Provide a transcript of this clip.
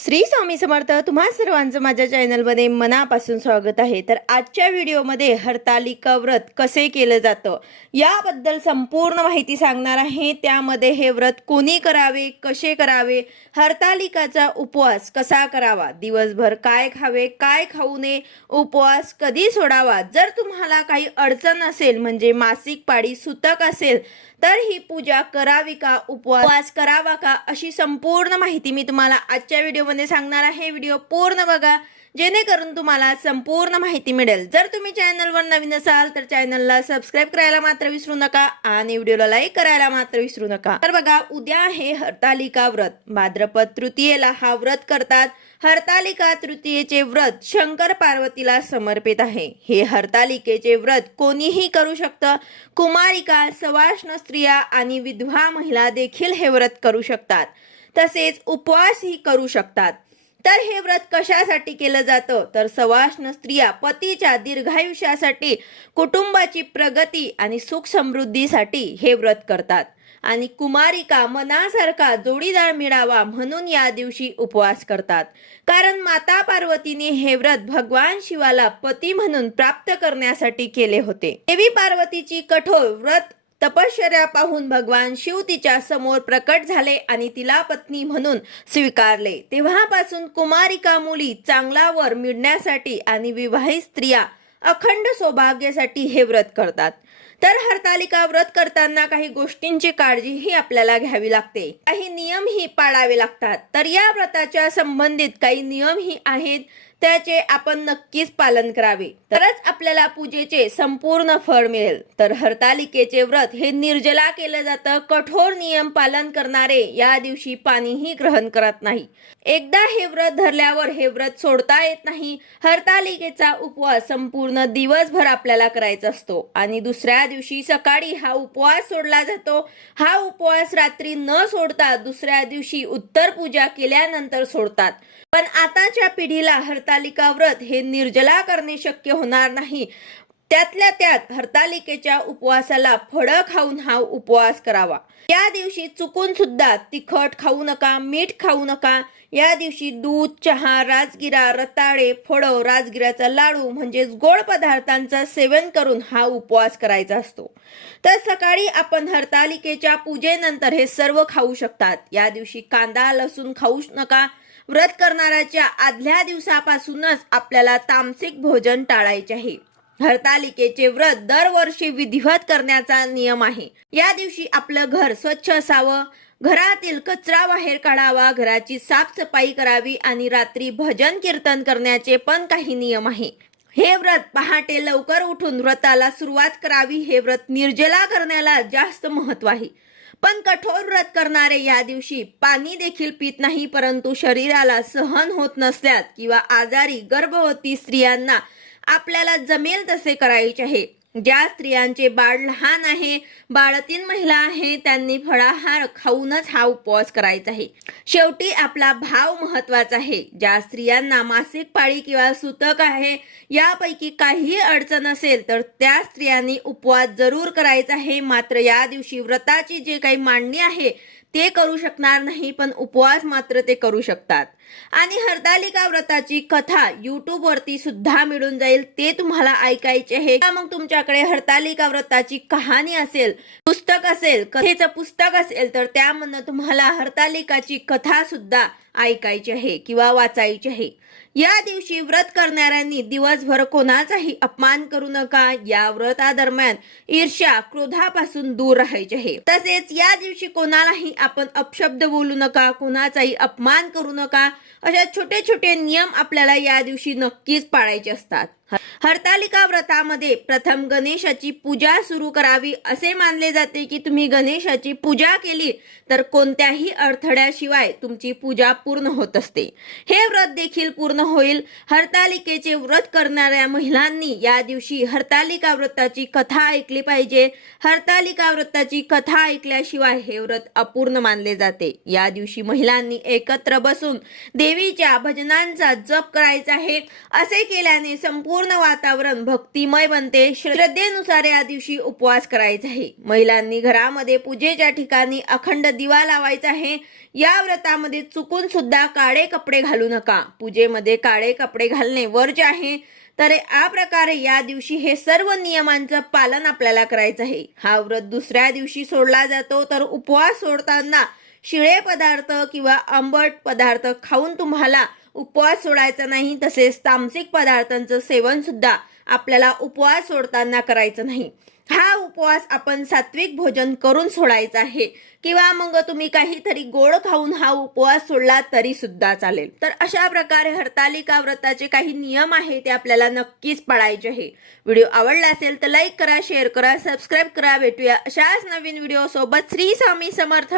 श्री स्वामी समर्थ तुम्हा सर्वांचं माझ्या चॅनलमध्ये मनापासून स्वागत आहे. तर आजच्या व्हिडिओमध्ये हरतालिका व्रत कसे केलं जातं याबद्दल संपूर्ण माहिती सांगणार आहे. त्यामध्ये हे व्रत कोणी करावे कसे करावे हरतालिकाचा उपवास कसा करावा दिवसभर काय खावे काय खाऊ नये उपवास कधी सोडावा जर तुम्हाला काही अडचण असेल म्हणजे मासिक पाळी सुतक असेल तर ही पूजा करावी का उपवास करावा का अशी संपूर्ण माहिती मी तुम्हाला आजच्या व्हिडिओ व्हिडिओमध्ये सांगणार आहे. व्हिडिओ पूर्ण बघा. जेणेकरून तुम्हाला संपूर्ण माहिती मिळेल. जर तुम्ही चॅनलवर नवीन असाल तर चॅनलला सबस्क्राईब करायला मात्र विसरू नका आणि व्हिडिओला लाईक करायला मात्र विसरू नका. तर बघा उद्या आहे हरतालिका व्रत. भाद्रपद तृतीयेला हा व्रत करतात. हरतालिका तृतीयेचे व्रत शंकर पार्वतीला समर्पित आहे. हे हरतालिकेचे व्रत कोणीही करू शकतं. कुमारिका सवाष्ण स्त्रिया आणि विधवा महिला देखील हे व्रत करू शकतात. तसेच उपवासही करू शकतात. तर हे व्रत कशासाठी केलं जातं? तर सवाष्ण स्त्रिया पतीच्या दीर्घायुष्यासाठी कुटुंबाची प्रगती आणि सुख समृद्धीसाठी हे व्रत करतात. आणि कुमारिका मनासारखा जोडीदार मिळावा म्हणून या दिवशी उपवास करतात. कारण माता पार्वतीने हे व्रत भगवान शिवाला पती म्हणून प्राप्त करण्यासाठी केले होते. देवी पार्वतीची कठोर व्रत तपश्चर्या पाहून भगवान शिव तिच्या समोर प्रकट झाले आणि तिला पत्नी म्हणून स्वीकारले. तेव्हापासून कुमारिका मुली चांगला वर मिळण्यासाठी आणि विवाहित स्त्रिया अखंड सौभाग्यासाठी हे व्रत करतात. तर हरतालिका व्रत करताना काही गोष्टींची काळजीही आपल्याला घ्यावी लागते. काही नियमही पाळावे लागतात. तर या व्रताच्या संबंधित काही नियमही आहेत. त्याचे आपण नक्कीच पालन करावे. तरच आपल्याला पूजेचे संपूर्ण फळ मिळेल. तर हरतालिकेचे व्रत हे निर्जला केलं जातं. कठोर नियम पालन करणारे या दिवशी पाणीही ग्रहण करत नाही. एकदा हे व्रत धरल्यावर हे व्रत सोडता येत नाही. हरतालिकेचा उपवास संपूर्ण दिवसभर आपल्याला करायचा असतो. आणि दुसऱ्या दिवशी सकाळी हा उपवास सोडला जातो. हा उपवास रात्री न सोडता दुसऱ्या दिवशी उत्तर पूजा केल्यानंतर सोडतात. पण आताच्या पिढीला हरतालिका व्रत हे निर्जला करणे शक्य होणार नाही. त्यातल्या त्यात हरतालिकेच्या उपवासाला फळं खाऊन हा उपवास करावा. या दिवशी चुकून सुद्धा तिखट खाऊ नका मीठ खाऊ नका. या दिवशी दूध चहा राजगिरा रताळे फळं राजगिराचा लाडू म्हणजेच गोड पदार्थांचं सेवन करून हा उपवास करायचा असतो. तर सकाळी आपण हरतालिकेच्या पूजेनंतर हे सर्व खाऊ शकतात. या दिवशी कांदा लसूण खाऊ नका. व्रत करणाऱ्याच्या आदल्या दिवसापासूनच आपल्याला तामसिक भोजन टाळायचे आहे. हरतालिकेचे व्रत दरवर्षी विधिवत करण्याचा नियम आहे. या दिवशी आपलं घर स्वच्छ असावं. घरातील कचरा बाहेर काढावा घराची साफसफाई करावी आणि रात्री भजन कीर्तन करण्याचे पण काही नियम आहे. हे व्रत पहाटे लवकर उठून व्रताला सुरुवात करावी हे व्रत निर्जला करण्याला जास्त महत्त्व आहे. पण कठोर व्रत करणारे या दिवशी पाणी देखील पित नाही परंतु शरीराला सहन होत नसल्यात किंवा आजारी गर्भवती स्त्रियांना आपल्याला जमेल तसे करायचे आहे. ज्या स्त्रियांचे बाळ लहान आहे बाळतीन महिला आहे त्यांनी फळाहार खाऊनच हा उपवास करायचा आहे. शेवटी आपला भाव महत्त्वाचा आहे. ज्या स्त्रियांना मासिक पाळी किंवा सुतक आहे यापैकी काही अडचण असेल तर त्या स्त्रियांनी उपवास जरूर करायचा आहे. मात्र या दिवशी व्रताची जे काही मांडणी आहे ते करू शकणार नाही पण उपवास मात्र ते करू शकतात. आणि हरतालिका व्रताची कथा युट्यूब वरती सुद्धा मिळून जाईल ते तुम्हाला ऐकायचे आहे. का मग तुमच्याकडे हरतालिका व्रताची कहाणी असेल पुस्तक असेल कथेचं पुस्तक असेल तर त्यामधनं तुम्हाला हरतालिकाची कथा सुद्धा ऐकायची आहे किंवा वाचायची आहे. या दिवशी व्रत करणाऱ्यांनी दिवसभर कोणाचाही अपमान करू नका. या व्रतादरम्यान ईर्ष्या क्रोधापासून दूर राहायचे आहे. तसेच या दिवशी कोणालाही आपण अपशब्द बोलू नका कोणाचाही अपमान करू नका. अशा छोटे छोटे नियम आपल्याला या दिवशी नक्कीच पाळायचे असतात. हरतालिका व्रतामध्ये प्रथम गणेशाची पूजा सुरू करावी असे मानले जाते की तुम्ही गणेशाची पूजा केली तर कोणत्याही अडथळ्याशिवाय तुमची पूजा पूर्ण होत असते. हे व्रत देखील पूर्ण होईल. हरतालिकेचे व्रत करणाऱ्या महिलांनी या दिवशी हरतालिका व्रताची कथा ऐकली पाहिजे. हरतालिका व्रताची कथा ऐकल्याशिवाय हे व्रत अपूर्ण मानले जाते. या दिवशी महिलांनी एकत्र बसून देवीच्या भजनांचा जप करायचा आहे. असे केल्याने संपूर्ण वातावरण भक्तिमय बनते. श्रद्धेनुसार या दिवशी उपवास करायचा आहे. महिलांनी घरामध्ये पूजेच्या ठिकाणी अखंड दिवा लावायचा आहे. या व्रतामध्ये चुकून सुद्धा काळे कपडे घालू नका. पूजेमध्ये काळे कपडे घालणे वर्ज आहे. तर या प्रकारे या दिवशी हे सर्व नियमांचं पालन आपल्याला करायचं आहे. हा व्रत दुसऱ्या दिवशी सोडला जातो. तर उपवास सोडताना शिळे पदार्थ किंवा आंबट पदार्थ खाऊन तुम्हाला उपवास सोडायचा नाही तसेच तामसिक पदार्थांचं सेवन सुद्धा आपल्याला उपवास सोडताना करायचं नाही. हा उपवास आपण सात्विक भोजन करून सोडायचा आहे. किंवा मग तुम्ही काहीतरी गोड खाऊन हा उपवास सोडला तरी सुद्धा चालेल. तर अशा प्रकारे हरतालिका व्रताचे काही नियम आहे ते आपल्याला नक्कीच पाळायचे आहे. व्हिडिओ आवडला असेल तर लाईक करा शेअर करा सबस्क्राईब करा. भेटूया अशाच नवीन व्हिडिओ सोबत श्री स्वामी समर्थ!